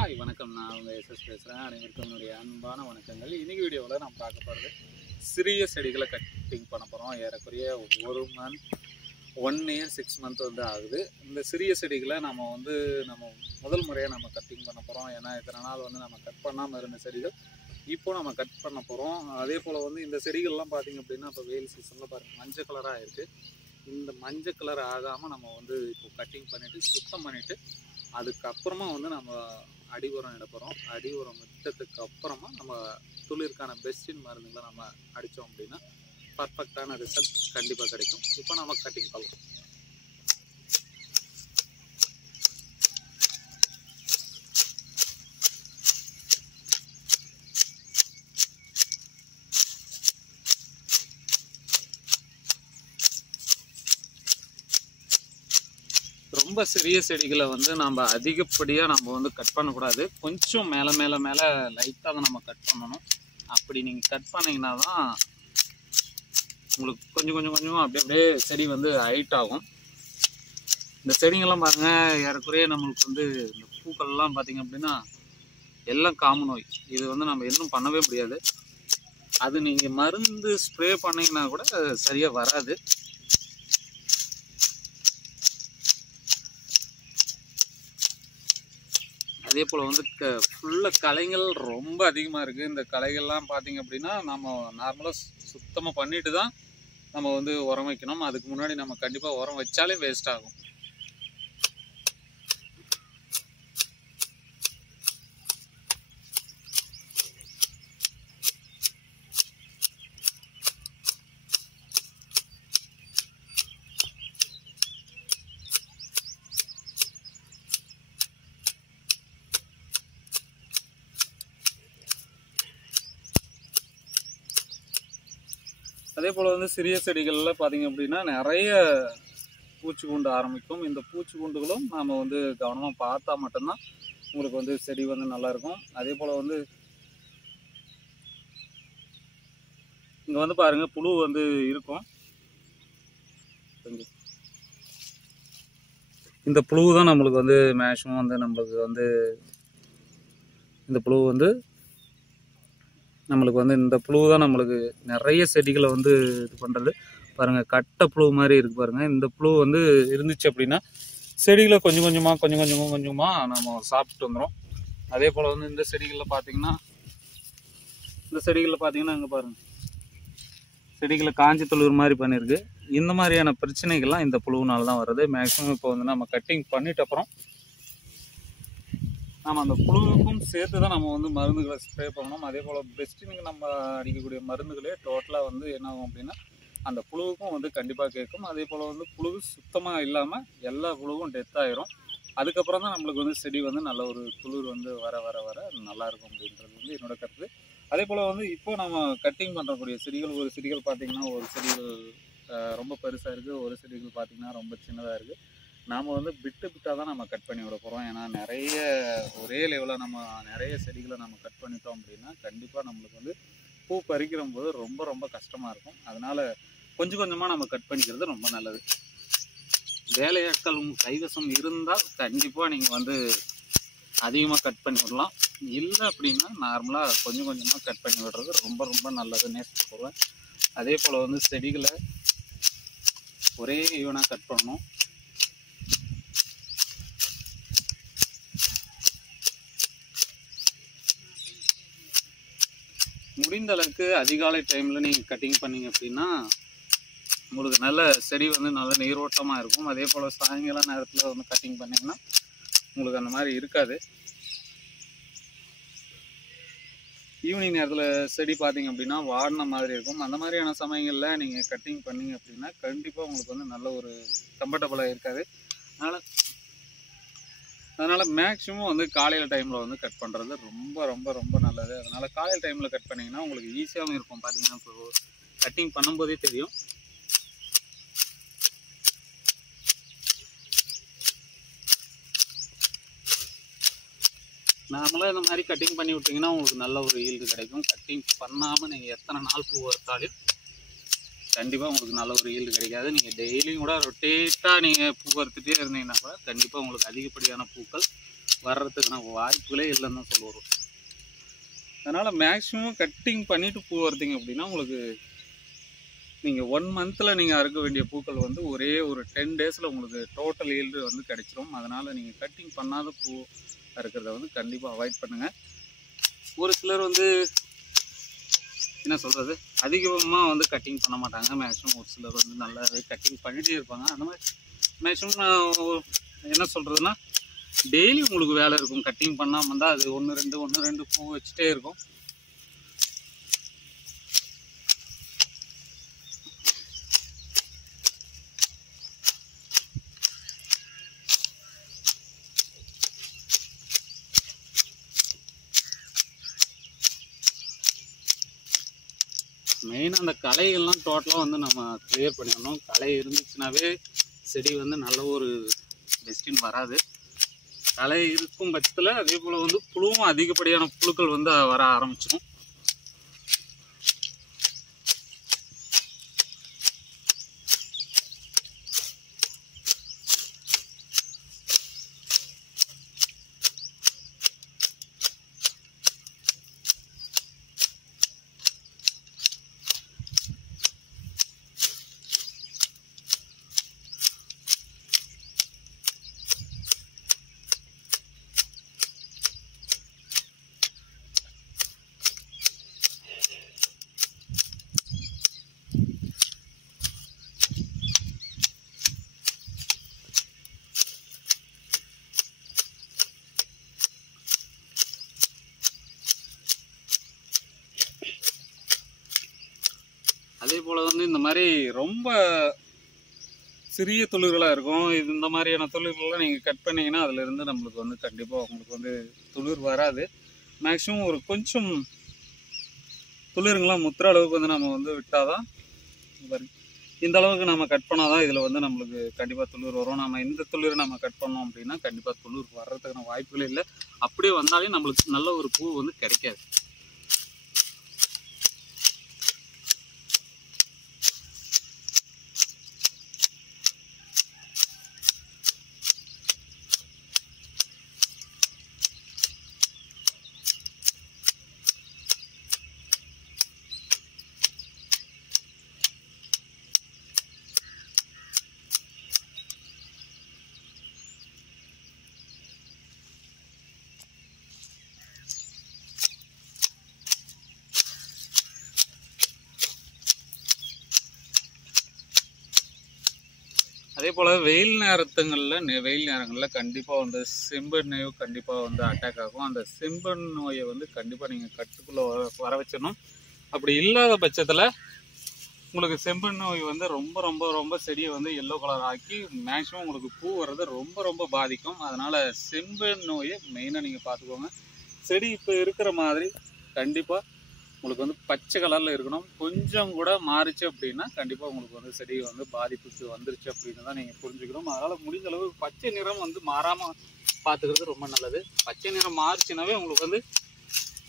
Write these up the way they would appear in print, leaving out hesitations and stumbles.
Hi வணக்கம். நான் உங்கள் எஸ்எஸ் பேசுகிறேன். அனைவருக்கும் என்னுடைய அன்பான வணக்கங்கள். இன்றைக்கி வீடியோவில் நம்ம பார்க்க போகிறது சிறிய செடிகளை கட்டிங் பண்ண போகிறோம். ஏறக்குறைய 1 மந்த் 1 இயர் 6 மந்த் வந்து ஆகுது. இந்த சிறிய செடிகளை நம்ம முதல் முறையாக நம்ம கட்டிங் பண்ண போகிறோம். ஏன்னா இத்தனை நாள் வந்து நம்ம கட் பண்ணாமல் இருந்த செடிகள் இப்போ நம்ம கட் பண்ண போகிறோம். அதே போல் வந்து இந்த செடிகள்லாம் பார்த்திங்க அப்படின்னா இப்போ வெயில் சீசனில் பாருங்கள் மஞ்சள் கலராக இருக்குது. இந்த மஞ்சள் கலர் ஆகாமல் நம்ம வந்து இப்போ கட்டிங் பண்ணிவிட்டு சுத்தம் பண்ணிவிட்டு அதுக்கப்புறமா வந்து நம்ம அடி உரம் இட போகிறோம். அடி உரம் விட்டதுக்கு அப்புறமா நம்ம துளிர்க்கான பெஸ்டின் மருந்துகளை நம்ம அடித்தோம் அப்படின்னா பர்ஃபெக்டான ரிசல்ட் கண்டிப்பாக கிடைக்கும். இப்போ நம்ம கட்டிங் பண்ணலாம். ரொம்ப சிறிய செடிகளை வந்து நம்ம அதிகப்படியாக நம்ம வந்து கட் பண்ணக்கூடாது. கொஞ்சம் மேலே மேலே மேலே லைட்டாக தான் நம்ம கட் பண்ணணும். அப்படி நீங்கள் கட் பண்ணிங்கன்னா தான் உங்களுக்கு கொஞ்சம் கொஞ்சம் கொஞ்சம் அப்படியே செடி வந்து ஹைட் ஆகும். இந்த செடிங்கள்லாம் பாருங்கள், ஏறக்குறைய நம்மளுக்கு வந்து இந்த பூக்கள்லாம் பார்த்திங்க அப்படின்னா எல்லாம் காம நோய். இது வந்து நம்ம இன்னும் பண்ணவே முடியாது. அது நீங்கள் மருந்து ஸ்ப்ரே பண்ணிங்கன்னா கூட சரியாக வராது. அதே போல் வந்து ஃபுல்லாக களைகள் ரொம்ப அதிகமாக இருக்குது. இந்த களைகள்லாம் பார்த்திங்க அப்படின்னா நம்ம நார்மலாக சுத்தமாக பண்ணிட்டு தான் நம்ம வந்து உரம் வைக்கணும். அதுக்கு முன்னாடி நம்ம கண்டிப்பாக உரம் வச்சாலே வேஸ்ட் ஆகும். அதே போல் வந்து சிறிய செடிகளில் பார்த்திங்க அப்படின்னா நிறைய பூச்சிக்கூண்டு ஆரம்பிக்கும். இந்த பூச்சிக்கூண்டுகளும் நாம் வந்து கவனமாக பார்த்தா மட்டும்தான் உங்களுக்கு வந்து செடி வந்து நல்லாயிருக்கும். அதே போல் வந்து இங்கே வந்து பாருங்கள் புழு வந்து இருக்கும். இந்த புழு தான் நம்மளுக்கு வந்து மேக்ஸிமம் வந்து நம்மளுக்கு வந்து இந்த புழு வந்து நம்மளுக்கு வந்து இந்த புழு தான் நம்மளுக்கு நிறைய செடிகளை வந்து இது பண்ணுறது. பாருங்கள் கட்டை புழு மாதிரி இருக்குது பாருங்கள். இந்த புழு வந்து இருந்துச்சு அப்படின்னா செடிகளை கொஞ்சம் கொஞ்சமாக நம்ம சாப்பிட்டு வந்துடும். அதே போல் வந்து இந்த செடிகளில் பார்த்திங்கன்னா இங்கே பாருங்கள் செடிகளை காஞ்சி தொழுகிற மாதிரி பண்ணியிருக்கு. இந்த மாதிரியான பிரச்சனைகள்லாம் இந்த புழுவினால தான் வருது. மேக்ஸிமம் இப்போ வந்து நம்ம கட்டிங் பண்ணிட்ட அப்புறம் நம்ம அந்த புழுவுக்கும் சேர்த்து தான் நம்ம வந்து மருந்துகளை ஸ்ப்ரே பண்ணணும். அதே போல் பெஸ்டினுக்கு நம்ம அடிக்கக்கூடிய மருந்துகளே டோட்டலாக வந்து என்ன ஆகும் அப்படின்னா அந்த புழுவுக்கும் வந்து கண்டிப்பாக கேட்கும். அதே போல் வந்து புழு சுத்தமாக இல்லாமல் எல்லா புழுவும் டெத் ஆகிரும். அதுக்கப்புறம் தான் நம்மளுக்கு வந்து செடி வந்து நல்ல ஒரு துளிர் வந்து வர வர வர நல்லாயிருக்கும் அப்படின்றது வந்து என்னோட கருத்து. அதே போல் வந்து இப்போ நம்ம கட்டிங் பண்ணுறக்கூடிய செடிகள், ஒரு செடிகள் பார்த்திங்கன்னா ஒரு செடிகள் ரொம்ப பெருசாக இருக்குது, ஒரு செடிகள் பார்த்திங்கன்னா ரொம்ப சின்னதாக இருக்குது. நாம் வந்து விட்டாக தான் நம்ம கட் பண்ணி விட போகிறோம். ஏன்னா நிறைய ஒரே லெவலில் நம்ம நிறைய செடிகளை நம்ம கட் பண்ணிட்டோம் அப்படின்னா கண்டிப்பாக நம்மளுக்கு வந்து பூ பறிக்கிற போது ரொம்ப ரொம்ப கஷ்டமாக இருக்கும். அதனால் கொஞ்சம் கொஞ்சமாக நம்ம கட் பண்ணிக்கிறது ரொம்ப நல்லது. வேலையாட்கள் கைவசம் இருந்தால் கண்டிப்பாக நீங்கள் வந்து அதிகமாக கட் பண்ணி விடலாம். இல்லை அப்படின்னா நார்மலாக கொஞ்சம் கொஞ்சமாக கட் பண்ணி விடுறது ரொம்ப ரொம்ப நல்லதுன்னே சொல்லுவேன். அதே போல் வந்து செடிகளை ஒரே ஈவனாக கட் பண்ணணும். முடிந்த அளவுக்கு அதிகாலை டைமில் நீங்கள் கட்டிங் பண்ணிங்க அப்படின்னா உங்களுக்கு நல்ல செடி வந்து நல்ல நீரோட்டமாக இருக்கும். அதே போல் சாயங்கால நேரத்தில் வந்து கட்டிங் பண்ணிங்கன்னா உங்களுக்கு அந்த மாதிரி இருக்காது. ஈவினிங் நேரத்தில் செடி பார்த்திங்க அப்படின்னா வாடின மாதிரி இருக்கும். அந்த மாதிரியான சமயங்களில் நீங்கள் கட்டிங் பண்ணிங்க அப்படின்னா கண்டிப்பாக உங்களுக்கு வந்து நல்ல ஒரு கம்ஃபர்டபுளாக இருக்காது. அதனால் மேக்ஸிமம் வந்து காலையில் டைமில் வந்து கட் பண்ணுறது ரொம்ப ரொம்ப ரொம்ப நல்லது. அதனால் காலையில் டைமில் கட் பண்ணிங்கன்னா உங்களுக்கு ஈஸியாகவும் இருக்கும். பார்த்திங்கன்னா இப்போ கட்டிங் பண்ணும்போதே தெரியும். நார்மலாக இந்த மாதிரி கட்டிங் பண்ணி விட்டிங்கன்னா உங்களுக்கு நல்ல ஒரு ஈல்டு கிடைக்கும். கட்டிங் பண்ணாமல் நீங்கள் எத்தனை நாள் பூ வறுத்தாலும் கண்டிப்பாக உங்களுக்கு நல்ல ஒரு ஈல்டு கிடைக்காது. நீங்கள் டெய்லியும் கூட ரொட்டேட்டாக நீங்கள் பூ வறுத்துட்டே இருந்தீங்கன்னா கூட கண்டிப்பாக உங்களுக்கு அதிகப்படியான பூக்கள் வர்றதுக்கான வாய்ப்புகளே இல்லைன்னு தான் சொல்லுவோம். அதனால் மேக்ஸிமம் கட்டிங் பண்ணிவிட்டு பூ வர்றீங்க அப்படின்னா உங்களுக்கு நீங்கள் 1 மந்தில் நீங்கள் அறுக்க வேண்டிய பூக்கள் வந்து ஒரே ஒரு 10 டேஸில் உங்களுக்கு டோட்டல் ஈல்டு வந்து கிடைச்சிரும். அதனால் நீங்கள் கட்டிங் பண்ணாத பூ அறுக்கிறத வந்து கண்டிப்பாக அவாய்ட் பண்ணுங்கள். ஒரு சிலர் வந்து என்ன சொல்கிறது, அதிகமாக வந்து கட்டிங் பண்ண மாட்டாங்க. மேக்ஸிமம் ஒரு சிலர் வந்து நல்லாவே கட்டிங் பண்ணிகிட்டே இருப்பாங்க. அந்த மாதிரி மேக்ஸிமம் என்ன சொல்கிறதுனா, டெய்லி உங்களுக்கு வேலை இருக்கும். கட்டிங் பண்ணாமல் இருந்தால் அது ஒன்று ரெண்டு பூ வச்சுட்டே இருக்கும். மெயினாக அந்த களைகள்லாம் டோட்டலாக வந்து நம்ம கிளியர் பண்ணிடணும். களை இருந்துச்சுனாவே செடி வந்து நல்ல ஒரு பெஸ்டின் வராது. களை இருக்கும் பட்சத்தில் அதே போல் வந்து புழுவும் அதிகப்படியான புழுக்கள் வந்து வர ஆரம்பிச்சிடும். அதே போல் வந்து இந்த மாதிரி ரொம்ப சிறிய துளிர்களாக இருக்கும். இந்த மாதிரியான துளிர்கள்லாம் நீங்கள் கட் பண்ணிங்கன்னா அதிலிருந்து நம்மளுக்கு வந்து கண்டிப்பாக உங்களுக்கு வந்து துளிர் வராது. மேக்ஸிமம் ஒரு கொஞ்சம் துளிருங்களாம் முத்துற அளவுக்கு வந்து நம்ம வந்து விட்டால் தான், இந்த அளவுக்கு நம்ம கட் பண்ணால் தான் இதில் வந்து நம்மளுக்கு கண்டிப்பாக துளிர் வரும். நம்ம இந்த துளிர் நம்ம கட் பண்ணோம் அப்படின்னா கண்டிப்பாக துளிர் வர்றதுக்கான வாய்ப்புகளே இல்லை. அப்படியே வந்தாலே நம்மளுக்கு நல்ல ஒரு பூ வந்து கிடைக்காது. அதே போல் வெயில் நேரங்களில் கண்டிப்பாக வந்து செம்பன் நோய் கண்டிப்பாக வந்து அட்டாக் ஆகும். அந்த செம்பன் நோயை வந்து கண்டிப்பாக நீங்கள் கட்டுக்குள்ளே வர வச்சிடணும். அப்படி இல்லாத பட்சத்தில் உங்களுக்கு செம்பன் நோய் வந்து ரொம்ப ரொம்ப ரொம்ப செடியை வந்து எல்லோ கலர் ஆக்கி மேக்ஸிமம் உங்களுக்கு பூ வர்றது ரொம்ப ரொம்ப பாதிக்கும். அதனால் செம்பன் நோயை மெயினாக நீங்கள் பார்த்துக்கோங்க. செடி இப்போ இருக்கிற மாதிரி கண்டிப்பாக உங்களுக்கு வந்து பச்சை கலரில் இருக்கணும். கொஞ்சம் கூட மாறிச்சு அப்படின்னா கண்டிப்பாக உங்களுக்கு வந்து செடி வந்து பாதிப்புக்கு வந்துருச்சு அப்படின்னு தான் நீங்கள் புரிஞ்சுக்கணும். அதனால் முடிஞ்ச அளவு பச்சை நிறம் வந்து மாறாமல் பார்த்துக்கிறது ரொம்ப நல்லது. பச்சை நிறம் மாறிச்சுனாவே உங்களுக்கு வந்து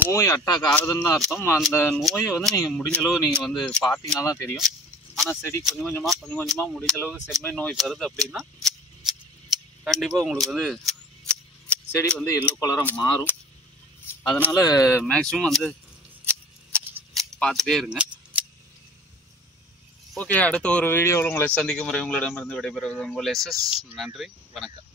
நோய் அட்டாக் ஆகுதுன்னு தான் அர்த்தம். அந்த நோயை வந்து நீங்கள் முடிஞ்ச அளவு நீங்கள் வந்து பார்த்தீங்கன்னா தான் தெரியும். ஆனால் செடி கொஞ்சம் கொஞ்சமாக முடிஞ்ச அளவு செம்மை நோய் வருது அப்படின்னா கண்டிப்பாக உங்களுக்கு வந்து செடி வந்து எல்லோ கலராக மாறும். அதனால் மேக்ஸிமம் வந்து பார்த்துட்டே இருங்க. ஓகே, அடுத்த ஒரு வீடியோவில் உங்களை சந்திக்கும் முறை உங்களிடமிருந்து விடைபெறுவது உங்கள் எஸ்எஸ். நன்றி, வணக்கம்.